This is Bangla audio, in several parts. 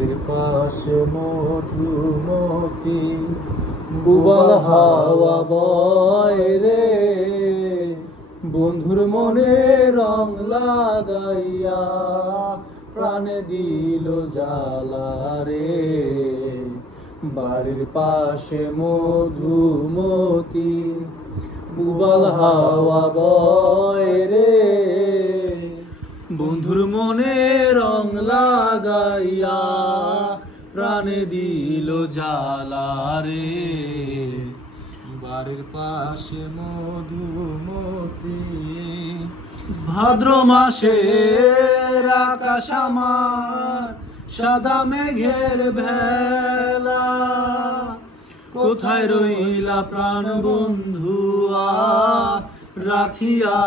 বাড়ির পাশে মধুমতি বুবাল হাওয়া বয় রে, বন্ধুর মনে রং লাগাইয়া প্রাণে দিল জ্বালা রে। বাড়ির পাশে মধুমতি বুবাল হাওয়া বয় রে, বন্ধুর মনে রং লাগাইয়া প্রাণে দিল জ্বালা রে। বাড়ির পাশে মধুমতি ভাদ্র মাসের আকাশ আমার সাদা মেঘের ভেলা, কোথায় রইলা প্রাণ বন্ধুয়া রাখিয়া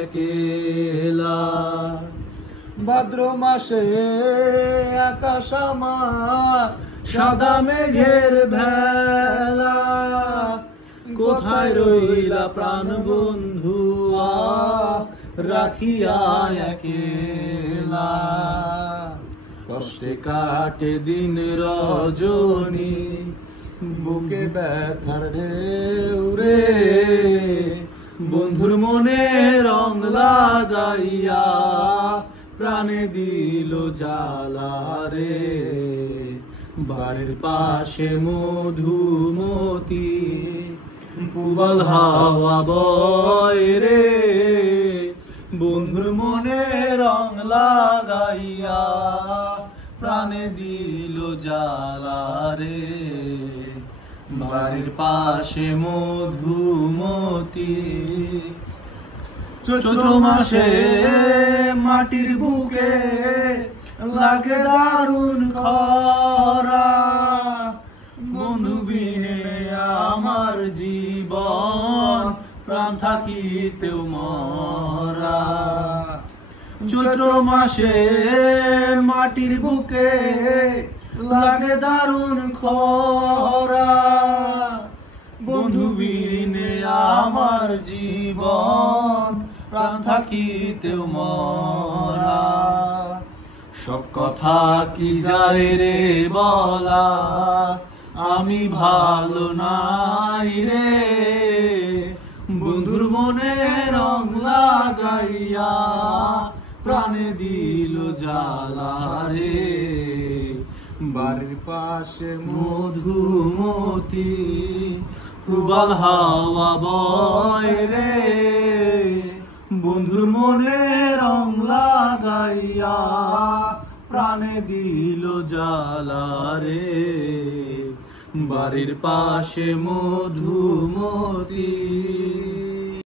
একেলা। ভাদ্র মাসে আকাশ আমার সাদা মেঘের ভেলা, কোথায় রইলা প্রাণ বন্ধুয়া রাখিয়া একেলা। কষ্টে কাটে দিন রজনী বুকে ব্যথার ঢেউ রে, বন্ধুর মনে রং লাগাইয়া প্রাণে দিল জ্বালা রে। বাড়ির পাশে মধুমতি বুবাল হাওয়া বয় রে, বন্ধুর মনে রং লাগাইয়া প্রাণে দিল জ্বালা রে। বাড়ির পাশে মধুমতি চৈত্র মাসে মাটির বুকে লাগে দারুণ খরা, বন্ধু বিনে আমার জীবন প্রাণ থাকিতেও মরা। চৈত্র মাসে মাটির বুকে লাগে দারুণ খরা, বন্ধু বিনে আমার জীবন প্রাণ থাকিতেও মরা। সব কথা কি যায় রে বলা, আমি ভালো নাই রে, বন্ধুর মনে রং লাগাইয়া প্রাণে দিল জ্বালা রে। বাড়ির পাশে মধুমতি প্রবাল হাওয়া বয় রে, বন্ধুর মনে রং লাগাইয়া প্রাণে দিল জ্বালা রে। বাড়ির পাশে মধুমতি